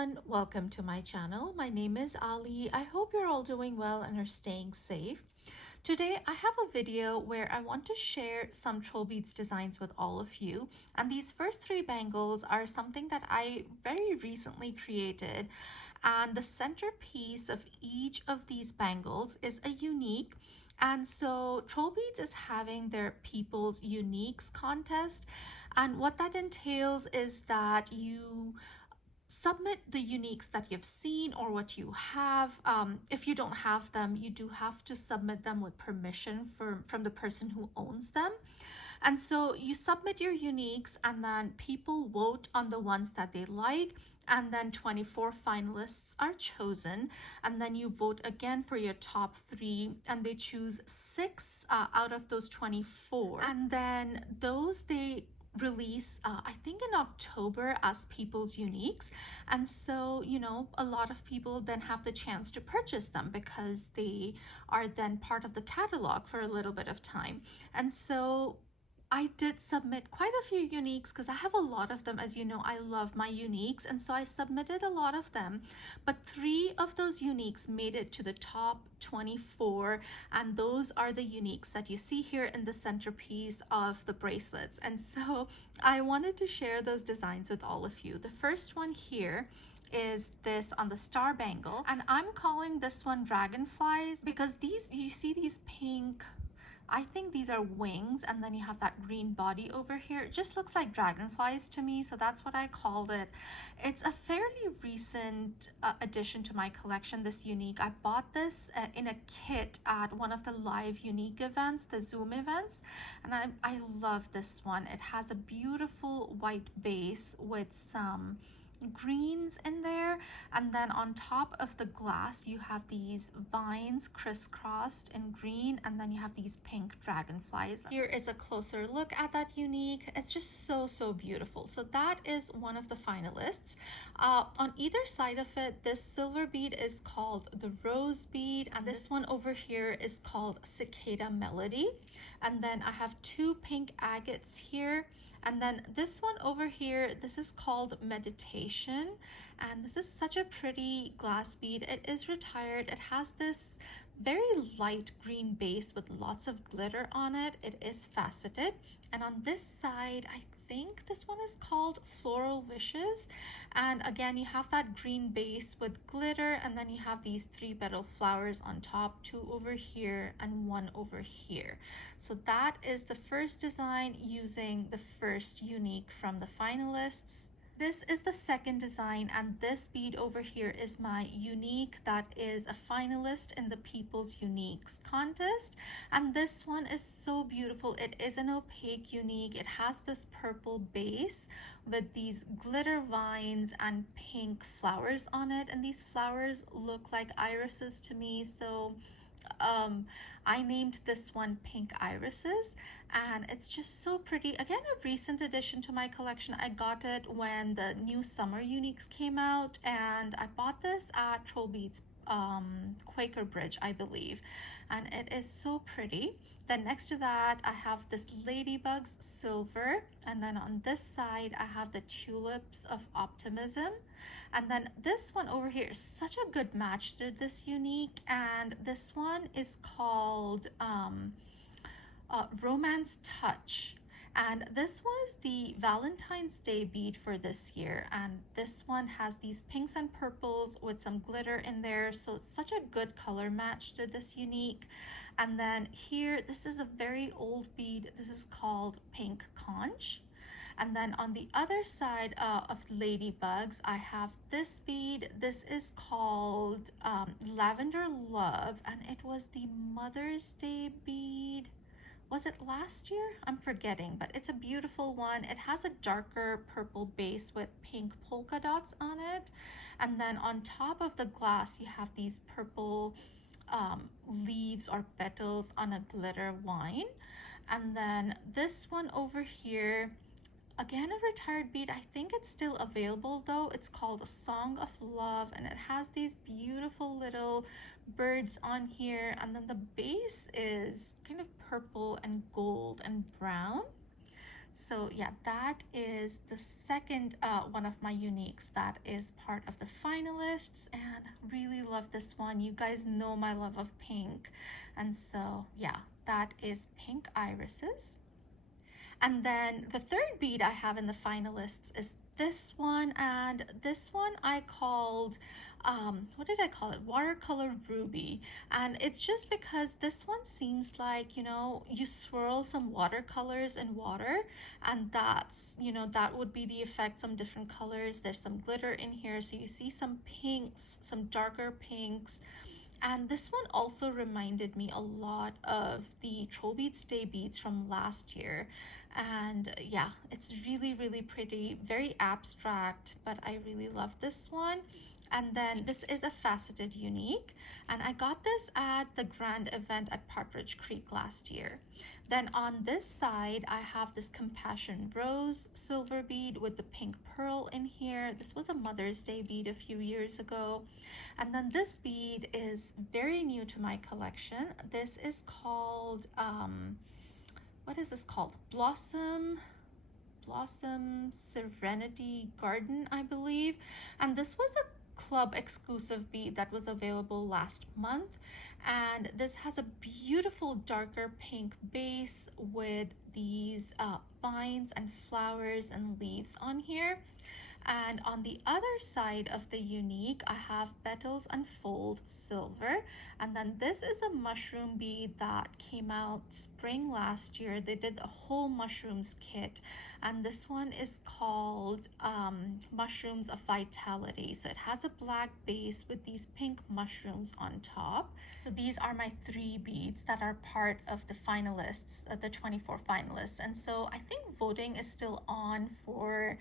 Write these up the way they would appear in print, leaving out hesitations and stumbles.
everyone, welcome to my channel. My name is Ali. I hope you're all doing well and are staying safe. Today I have a video where I want to share some TrollBeads designs with all of you, and these first three bangles are something that I very recently created, and the centerpiece of each of these bangles is a unique. And so TrollBeads is having their People's Uniques contest, and what that entails is that you submit the uniques that you've seen or what you have. If you don't have them, you do have to submit them with permission from the person who owns them. And so you submit your uniques, and then people vote on the ones that they like, and then 24 finalists are chosen, and then you vote again for your top three, and they choose six out of those 24, and then those they release I think in October as People's Uniques. And so, you know, a lot of people then have the chance to purchase them because they are then part of the catalog for a little bit of time. And so I did submit quite a few uniques because I have a lot of them. As you know, I love my uniques, and so I submitted a lot of them, but three of those uniques made it to the top 24, and those are the uniques that you see here in the centerpiece of the bracelets. And so I wanted to share those designs with all of you. The first one here is this on the star bangle, and I'm calling this one dragonflies because these, you see these pink, I think these are wings, and then you have that green body over here. It just looks like dragonflies to me, so that's what I called it. It's a fairly recent addition to my collection, this unique. I bought this in a kit at one of the live unique events, the Zoom events, and I love this one. It has a beautiful white base with some greens in there, and then on top of the glass you have these vines crisscrossed in green, and then you have these pink dragonflies. Here is a closer look at that unique. It's just so beautiful. So that is one of the finalists. On either side of it, this silver bead is called the rose bead, and this one over here is called cicada melody. And then I have two pink agates here. And then this one over here, this is called meditation, and this is such a pretty glass bead. It is retired. It has this very light green base with lots of glitter on it. It is faceted, and on this side I think this one is called Floral Wishes, and again you have that green base with glitter, and then you have these three petal flowers on top, two over here and one over here. So that is the first design using the first unique from the finalists. This is the second design, and this bead over here is my unique that is a finalist in the People's Uniques contest, and this one is so beautiful. It is an opaque unique. It has this purple base with these glitter vines and pink flowers on it, and these flowers look like irises to me, so I named this one Pink Irises, and it's just so pretty. Again, a recent addition to my collection. I got it when the new summer uniques came out, and I bought this at TrollBeads Quaker Bridge, I believe, and it is so pretty. Then next to that I have this Ladybugs Silver, and then on this side I have the Tulips of Optimism. And then this one over here is such a good match to this unique, and this one is called Romance Touch. And this was the Valentine's Day bead for this year, and this one has these pinks and purples with some glitter in there, so it's such a good color match to this unique. And then here, this is a very old bead. This is called Pink Conch. And then on the other side of Ladybugs, I have this bead. This is called Lavender Love, and it was the Mother's Day bead. Was it last year? I'm forgetting, but it's a beautiful one. It has a darker purple base with pink polka dots on it. And then on top of the glass, you have these purple leaves or petals on a glitter wine. And then this one over here, again, a retired bead. I think it's still available though. It's called A Song of Love, and it has these beautiful little birds on here, and then the base is kind of purple and gold and brown. So yeah, that is the second one of my uniques that is part of the finalists, and really love this one. You guys know my love of pink, and so yeah, that is Pink Irises. And then the third bead I have in the finalists is this one, and this one I called, what did I call it? Watercolor Ruby. And it's just because this one seems like, you know, you swirl some watercolors in water, and that's, you know, that would be the effect, some different colors. There's some glitter in here, so you see some pinks, some darker pinks. And this one also reminded me a lot of the TrollBeads Day beads from last year. And yeah, it's really, really pretty, very abstract, but I really love this one. And then this is a faceted unique, and I got this at the grand event at Partridge Creek last year. Then on this side, I have this Compassion Rose silver bead with the pink pearl in here. This was a Mother's Day bead a few years ago. And then this bead is very new to my collection. This is called, what is this called? Blossom Serenity Garden, I believe. And this was a club exclusive bead that was available last month. And this has a beautiful darker pink base with these vines and flowers and leaves on here. And on the other side of the unique, I have Petals Unfold Silver. And then this is a mushroom bead that came out spring last year. They did a whole mushrooms kit. And this one is called Mushrooms of Vitality. So it has a black base with these pink mushrooms on top. So these are my three beads that are part of the finalists, the 24 finalists. And so I think voting is still on for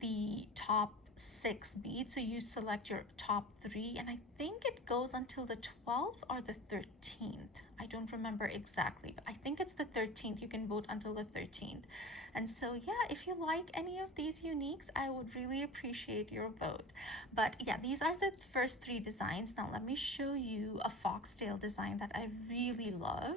the top 6 beads. So you select your top 3, and I think it goes until the 12th or the 13th. I don't remember exactly, but I think it's the 13th. You can vote until the 13th. And so yeah, if you like any of these uniques, I would really appreciate your vote. But yeah, these are the first 3 designs. Now let me show you a foxtail design that I really love.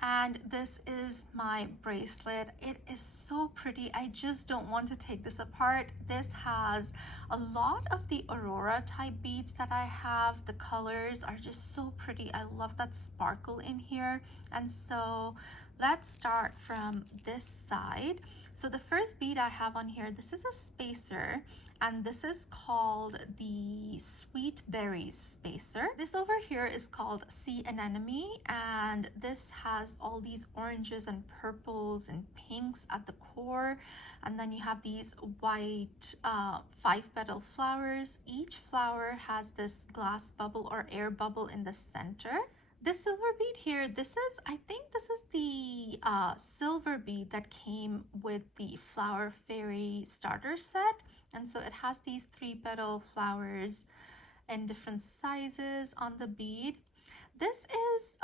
And this is my bracelet. It is so pretty. I just don't want to take this apart. This has a lot of the aurora type beads that I have. The colors are just so pretty. I love that sparkle in here. And so let's start from this side. So the first bead I have on here, this is a spacer, and this is called the Sweet Berries spacer. This over here is called Sea Anemone, and this has all these oranges and purples and pinks at the core. And then you have these white 5-petal flowers. Each flower has this glass bubble or air bubble in the center. This silver bead here, I think this is the silver bead that came with the Flower Fairy starter set. And so it has these 3-petal flowers in different sizes on the bead. This is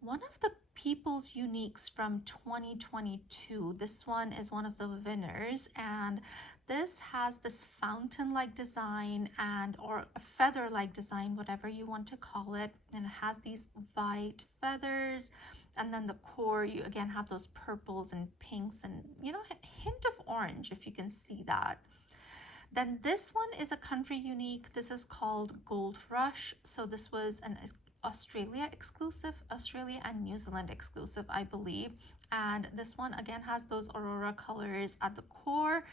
one of the People's Uniques from 2022. This one is one of the winners, and this has this fountain-like design or a feather-like design, whatever you want to call it. And it has these white feathers, and then the core, you again have those purples and pinks and, you know, a hint of orange, if you can see that. Then this one is a country unique. This is called Gold Rush. So this was an Australia and New Zealand exclusive, I believe. And this one again has those aurora colors at the core.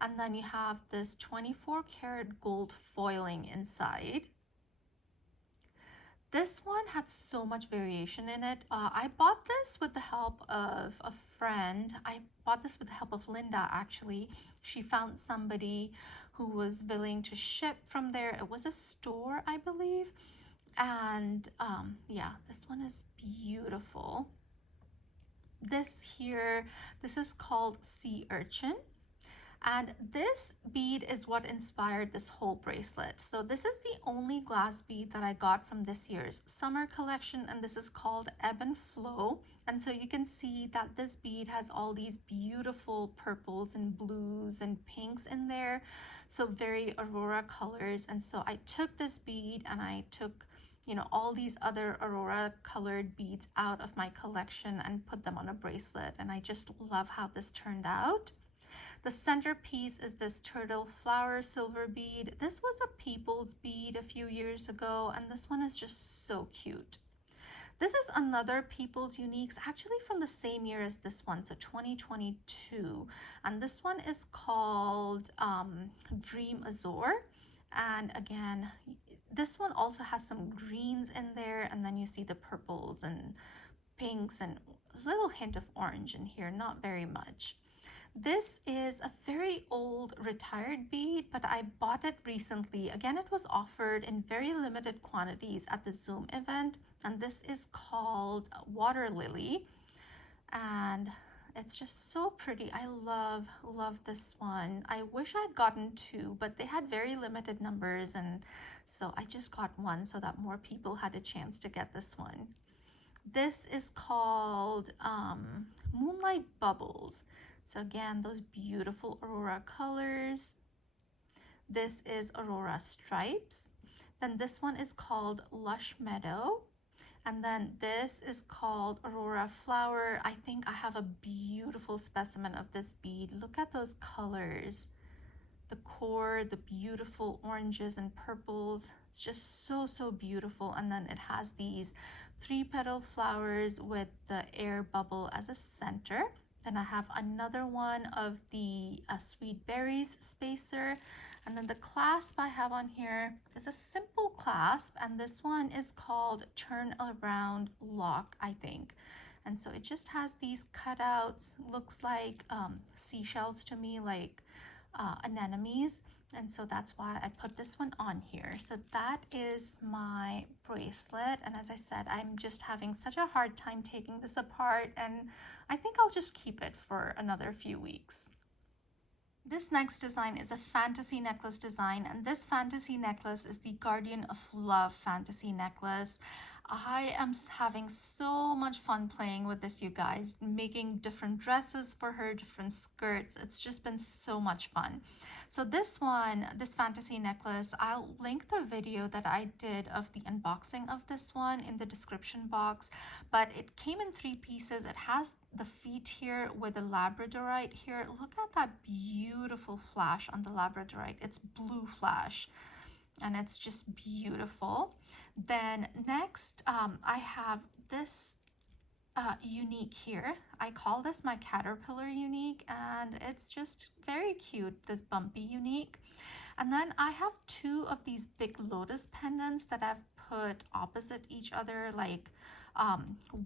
And then you have this 24 karat gold foiling inside. This one had so much variation in it. I bought this with the help of a friend. I bought this with the help of Linda, actually. She found somebody who was willing to ship from there. It was a store, I believe. And yeah, this one is beautiful. This is called Sea Urchin. And this bead is what inspired this whole bracelet. So this is the only glass bead that I got from this year's summer collection, and this is called Ebb and Flow. And so you can see that this bead has all these beautiful purples and blues and pinks in there. So very aurora colors. And so I took this bead and I took you know, all these other aurora colored beads out of my collection and put them on a bracelet, and I just love how this turned out. The centerpiece is this turtle flower silver bead. This was a people's bead a few years ago, and this one is just so cute. This is another People's Uniques, actually from the same year as this one, so 2022. And this one is called Dream Azure. And again, this one also has some greens in there, and then you see the purples and pinks and a little hint of orange in here, not very much. This is a very old retired bead, but I bought it recently. Again, it was offered in very limited quantities at the Zoom event, and this is called Water Lily, and it's just so pretty. I love this one. I wish I'd gotten two, but they had very limited numbers, and so I just got one so that more people had a chance to get this one. This is called Moonlight Bubbles. So again, those beautiful aurora colors. This is Aurora Stripes. Then this one is called Lush Meadow. And then this is called Aurora Flower. I think I have a beautiful specimen of this bead. Look at those colors. The core, the beautiful oranges and purples. It's just so beautiful. And then it has these 3-petal flowers with the air bubble as a center. Then I have another one of the Sweet Berries spacer. And then the clasp I have on here is a simple clasp, and this one is called Turn Around Lock, I think. And so it just has these cutouts, looks like seashells to me, like anemones. And so that's why I put this one on here. So that is my bracelet. And as I said, I'm just having such a hard time taking this apart, and I think I'll just keep it for another few weeks. This next design is a fantasy necklace design, and this fantasy necklace is the Guardian of Love fantasy necklace. I am having so much fun playing with this, you guys, making different dresses for her, different skirts. It's just been so much fun. So this one, this fantasy necklace, I'll link the video that I did of the unboxing of this one in the description box, but it came in 3 pieces. It has the feet here with the labradorite here. Look at that beautiful flash on the labradorite. It's blue flash, and it's just beautiful. Then next, I have this unique here. I call this my caterpillar unique, and it's just very cute, this bumpy unique. And then I have 2 of these big lotus pendants that I've put opposite each other, like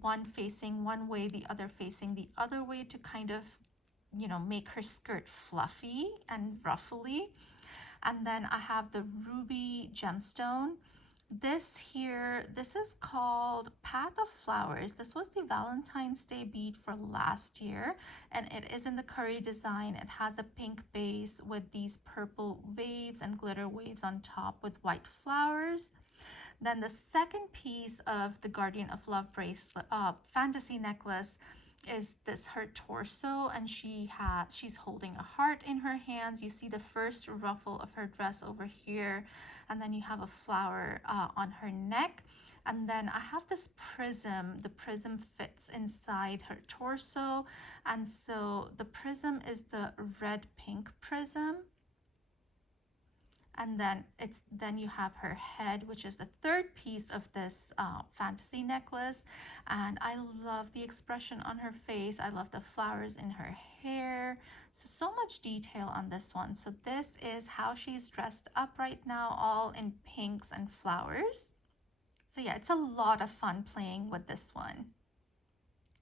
one facing one way, the other facing the other way, to kind of, you know, make her skirt fluffy and ruffly. And then I have the ruby gemstone. This here, this is called Path of Flowers. This was the Valentine's Day bead for last year, and it is in the curry design. It has a pink base with these purple waves and glitter waves on top with white flowers. Then the second piece of the Guardian of Love bracelet, fantasy necklace, is this her torso, and she's holding a heart in her hands. You see the first ruffle of her dress over here, and then you have a flower on her neck. And then I have this prism. The prism fits inside her torso, and so the prism is the red pink prism. And then you have her head, which is the third piece of this fantasy necklace. And I love the expression on her face. I love the flowers in her hair. So much detail on this one. So this is how she's dressed up right now, all in pinks and flowers. So yeah, it's a lot of fun playing with this one.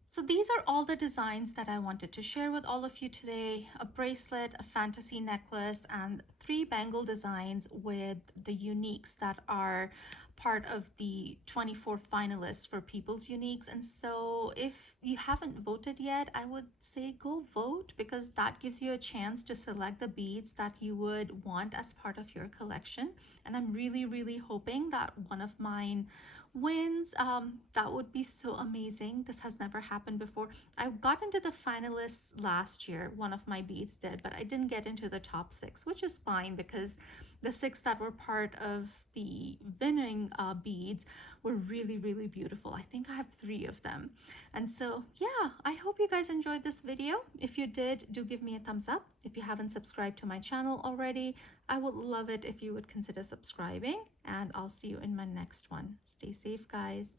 So these are all the designs that I wanted to share with all of you today. A bracelet, a fantasy necklace, and 3 bangle designs with the uniques that are part of the 24 finalists for People's Uniques. And so if you haven't voted yet, I would say go vote, because that gives you a chance to select the beads that you would want as part of your collection. And I'm really hoping that one of mine wins. That would be so amazing. This has never happened before. I got into the finalists last year, one of my beads did, but I didn't get into the top 6, which is fine, because the 6 that were part of the vinning beads were really, really beautiful. I think I have 3 of them. And so, yeah, I hope you guys enjoyed this video. If you did, do give me a thumbs up. If you haven't subscribed to my channel already, I would love it if you would consider subscribing, and I'll see you in my next one. Stay safe, guys.